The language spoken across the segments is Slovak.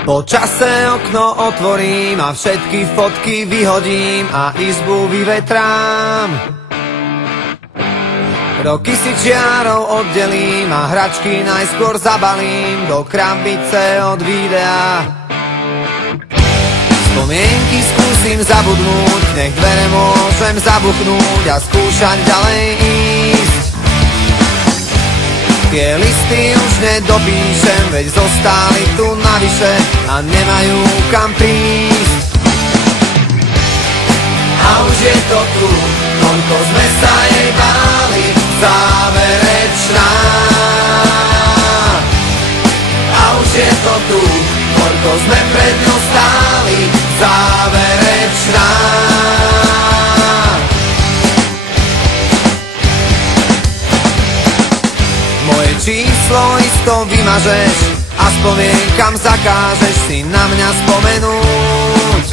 Po čase okno otvorím a všetky fotky vyhodím a izbu vyvetrám. Roky si čiarou oddelím a hračky najskôr zabalím do krabice od videa. Spomienky skúsim zabudnúť, nech dvere môžem zabuchnúť a skúšať ďalej ísť. Tie listy už nedopíšem, veď zostali tu navyše a nemajú kam prísť. A už je to tu, koľko sme sa jej báli, záverečná. A už je to tu, koľko sme pred ňou stáli, záverečná. Moje číslo isto vymažeš a spomienkam zakážeš si na mňa spomenúť.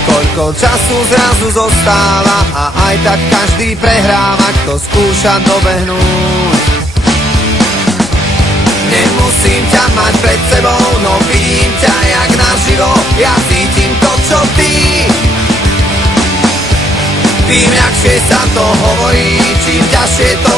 Koľko času zrazu zostáva a aj tak každý prehráva, kto skúša dobehnúť. Nemusím ťa mať pred sebou, no vidím ťa jak naživo, ja cítim to, čo ty. Tým ľahšie sa to hovorí, čím ťažšie to